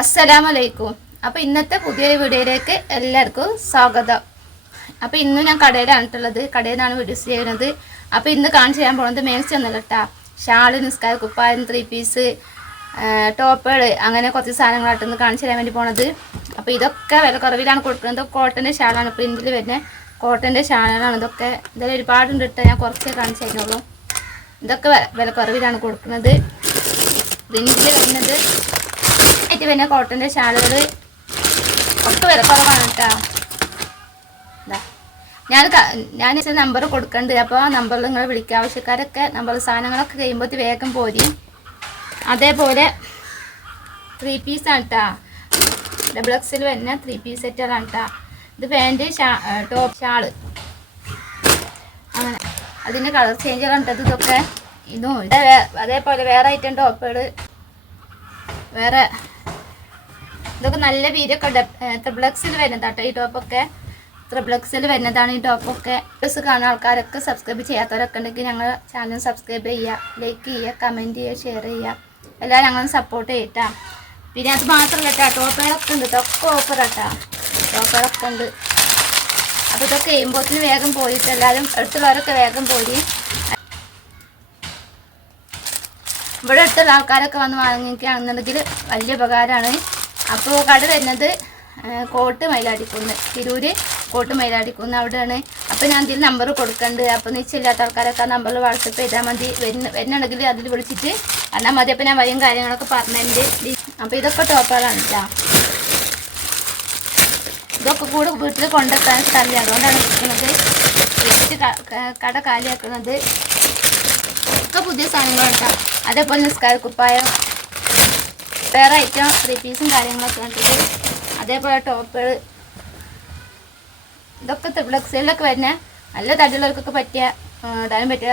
അസ്സലാമലൈക്കും. അപ്പോൾ ഇന്നത്തെ പുതിയൊരു വീഡിയോയിലേക്ക് എല്ലാവർക്കും സ്വാഗതം. അപ്പോൾ ഇന്ന് ഞാൻ കടയിലാണിട്ടുള്ളത് കടയിൽ നിന്നാണ് വീഡിയോസ് ചെയ്യുന്നത്. അപ്പോൾ ഇന്ന് കാണിച്ചു തരാൻ പോകുന്നത് മേടിച്ച് തന്നല്ല കേട്ടാ ഷാൾ നിസ്കാര കുപ്പായം ത്രീ പീസ് ടോപ്പുകൾ അങ്ങനെ കുറച്ച് സാധനങ്ങളായിട്ടൊന്ന് കാണിച്ചു തരാൻ വേണ്ടി പോണത്. അപ്പോൾ ഇതൊക്കെ വില കുറവിലാണ് കൊടുക്കുന്നത്. കോട്ടന്റെ ഷാളാണ്. പ്രിന്റിൽ വരുന്ന കോട്ടന്റെ ഷാളാണ്. ഇതൊക്കെ ഇതിൽ ഒരുപാടുണ്ട് ഇട്ട് ഞാൻ കുറച്ചേ കാണിച്ചു തരുന്നുള്ളൂ. ഇതൊക്കെ വില കുറവിലാണ് കൊടുക്കുന്നത്. പ്രിന്റിൽ വരുന്നത് ആയിട്ട് പിന്നെ കോട്ടന്റെ ഷാളുകൾ ഒക്കെ വില കുറവാണ് കേട്ടോ. ഞാൻ ഞാൻ നമ്പർ കൊടുക്കണ്ട്. അപ്പോൾ ആ നമ്പറിൽ നിങ്ങൾ വിളിക്കുക ആവശ്യക്കാരൊക്കെ നമ്പർ സാധനങ്ങളൊക്കെ കഴിയുമ്പോൾ വേഗം പോരി. അതേപോലെ ത്രീ പീസാണ് കേട്ടോ ഡബിൾ എക്സിൽ വരുന്ന ത്രീ പീസ് സെറ്റുകളാണ് കേട്ടോ ഇത് പാന്റ് ഷാ ടോപ്പ് ഷാൾ. അങ്ങനെ. അതിന്റെ കളർ ചേഞ്ച് കണ്ടത് ഇതൊക്കെ. ഇതും അതേപോലെ വേറെ ഐറ്റം ടോപ്പുകൾ വേറെ ഇതൊക്കെ നല്ല വീതിയൊക്കെ ത്രിബ്ലക്സിൽ വരുന്നതാട്ടോ ഈ ടോപ്പൊക്കെ ത്രിബ്ലക്സിൽ വരുന്നതാണ് ഈ ടോപ്പൊക്കെ ഡ്രസ് കാണുന്ന ആൾക്കാരൊക്കെ സബ്സ്ക്രൈബ് ചെയ്യാത്തവരൊക്കെ ഉണ്ടെങ്കിൽ ഞങ്ങൾ ചാനൽ സബ്സ്ക്രൈബ് ചെയ്യുക ലൈക്ക് ചെയ്യുക കമന്റ് ചെയ്യുക ഷെയർ ചെയ്യുക. എല്ലാവരും ഞങ്ങൾ സപ്പോർട്ട് ചെയ്യട്ടാ. പിന്നെ അത് മാത്രമല്ല കേട്ടോ ടോപ്പുകളൊക്കെ ഉണ്ട്. ഇതൊക്കെ ഓഫർ കേട്ടോ ടോപ്പുകളൊക്കെ ഉണ്ട്. അപ്പോൾ ഇതൊക്കെ ചെയ്യുമ്പോഴത്തിന് വേഗം പോയിട്ട് എല്ലാവരും അടുത്തുള്ളവരൊക്കെ വേഗം പോയി. ഇവിടെ അടുത്തുള്ള ആൾക്കാരൊക്കെ വന്ന് വാങ്ങിക്കുകയാണെന്നുണ്ടെങ്കിൽ വലിയ ഉപകാരമാണ്. അപ്പോൾ കട വരുന്നത് കോട്ട് മയിലാടിക്കുന്ന് തിരൂര് കോട്ട് മയിലാടിക്കുന്ന് അവിടെയാണ്. അപ്പോൾ ഞാൻ ഇതിൽ നമ്പർ കൊടുക്കുന്നുണ്ട് അപ്പോൾ നിശ്ചയമില്ലാത്ത ആൾക്കാരൊക്കെ ആ നമ്പറിൽ വാട്സപ്പ് ചെയ്താൽ മതി. വരുന്ന വരുന്നുണ്ടെങ്കിൽ അതിൽ വിളിച്ചിട്ട് എന്നാൽ മതി. അപ്പോൾ ഞാൻ വരും കാര്യങ്ങളൊക്കെ പറഞ്ഞിട്ടുണ്ട് അപ്പോൾ ഇതൊക്കെ ടോപ്പുകളാണ് ഇതൊക്കെ കൂടെ വീട്ടിൽ കൊണ്ടെത്താൻ സ്ഥലം. അതുകൊണ്ടാണ് വിൽക്കുന്നത് കട കാലിയാക്കുന്നത്. ഒക്കെ പുതിയ സാധനങ്ങളാണ് അതേപോലെ നിസ്കാര കുപ്പായം വേറെ ഐറ്റം ത്രീ പീസും കാര്യങ്ങളൊക്കെ കണ്ടിട്ട് അതേപോലെ ടോപ്പുകൾ ഇതൊക്കെ ത്രിബിളക്സിലൊക്കെ വരുന്ന നല്ല തടിയുള്ളവർക്കൊക്കെ പറ്റിയ ഇടാനും പറ്റിയ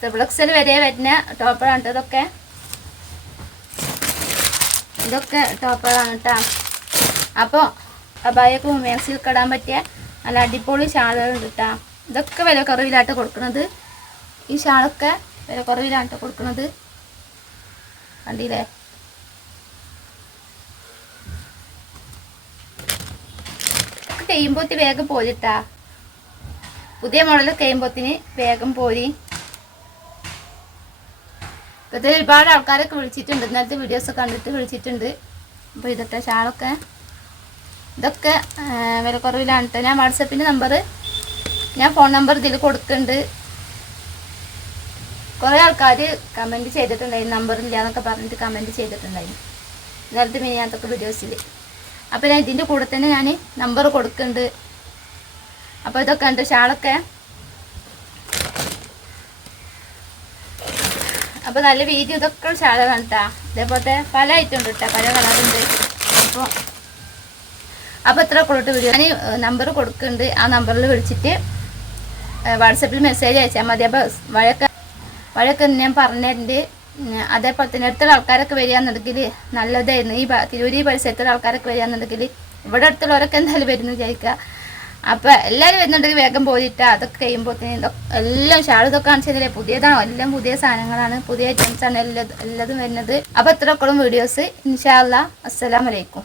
ത്രിബിളക്സിൽ വരെ വരുന്ന ടോപ്പുകളാണ് ഇതൊക്കെ. ഇതൊക്കെ ടോപ്പുകളാണ് കേട്ടോ അപ്പോൾ അബായൊക്കെ ഉമേസിൽ ഇടാൻ പറ്റിയ നല്ല അടിപൊളി ഷാളുകളുണ്ട് കേട്ടോ ഇതൊക്കെ വില കുറവിലായിട്ട് കൊടുക്കുന്നത് ഈ ഷാളൊക്കെ വില കുറവിലാണ് കൊടുക്കുന്നത് കണ്ടില്ലേ? കഴിയുമ്പോത്തിന് വേഗം പോരിട്ടാ. പുതിയ മോഡൽ കഴിയുമ്പോത്തിന് വേഗം പോരി. ഇപ്പത്തെ ഒരുപാട് ആൾക്കാരൊക്കെ വിളിച്ചിട്ടുണ്ട്. ഇന്നലത്തെ വീഡിയോസ് കണ്ടിട്ട് വിളിച്ചിട്ടുണ്ട്. അപ്പോൾ ഇതൊക്കെ ഷാളൊക്കെ ഇതൊക്കെ ആ, വില കുറവിലാണ് ഞാൻ വാട്സപ്പിന്റെ നമ്പർ ഞാൻ ഫോൺ നമ്പർ ഇതിൽ കൊടുക്കുന്നുണ്ട് കുറേ ആൾക്കാർ കമന്റ് ചെയ്തിട്ടുണ്ടായിരുന്നു. നമ്പർ ഇല്ല എന്നൊക്കെ പറഞ്ഞിട്ട് കമന്റ് ചെയ്തിട്ടുണ്ടായിരുന്നു. നേരത്തെ മിനിയാത്തൊക്കെ വീഡിയോസിൽ അപ്പോൾ ഞാൻ ഇതിന്റെ കൂടെ തന്നെ ഞാൻ നമ്പർ കൊടുക്കുന്നുണ്ട് അപ്പോൾ ഇതൊക്കെ ഉണ്ട് ഷാളൊക്കെ. അപ്പോൾ നല്ല വീതി ഇതൊക്കെ ഷാളാണ് കേട്ടോ ഇതേപോലത്തെ പല ഐറ്റം ഉണ്ട് കേട്ടോ പല കളറുണ്ട് അപ്പോൾ അപ്പോൾ ഇത്ര കൊടുത്ത് വീഡിയോ ഞാൻ നമ്പർ കൊടുക്കുന്നുണ്ട് ആ നമ്പറിൽ വിളിച്ചിട്ട് വാട്സപ്പിൽ മെസ്സേജ് അയച്ചാൽ മതി. അപ്പോൾ വഴക്ക വഴക്ക് ഞാൻ പറഞ്ഞിട്ടുണ്ട് അതേപോലെ തന്നെ അടുത്തുള്ള ആൾക്കാരൊക്കെ വരികയാണെന്നുണ്ടെങ്കിൽ നല്ലതായിരുന്നു. ഈ തിരൂരി പരിസരത്തുള്ള ആൾക്കാരൊക്കെ വരികയാണെന്നുണ്ടെങ്കിൽ ഇവിടെ അടുത്തുള്ളവരൊക്കെ എന്തായാലും വരുന്നു വിചാരിക്കുക. അപ്പോൾ എല്ലാവരും വരുന്നുണ്ടെങ്കിൽ വേഗം പോയിട്ട് അതൊക്കെ കഴിയുമ്പോൾ എല്ലാം ഷാൾ ഇതൊക്കെ കാണിച്ചതില്ലേ പുതിയതാണ് എല്ലാം പുതിയ സാധനങ്ങളാണ് പുതിയ ഐറ്റംസ് ആണ് എല്ലാം എല്ലാതും വരുന്നത്. അപ്പോൾ ഇത്രയൊക്കെ വീഡിയോസ്. ഇൻഷാല്ല അസ്സലാമലൈക്കും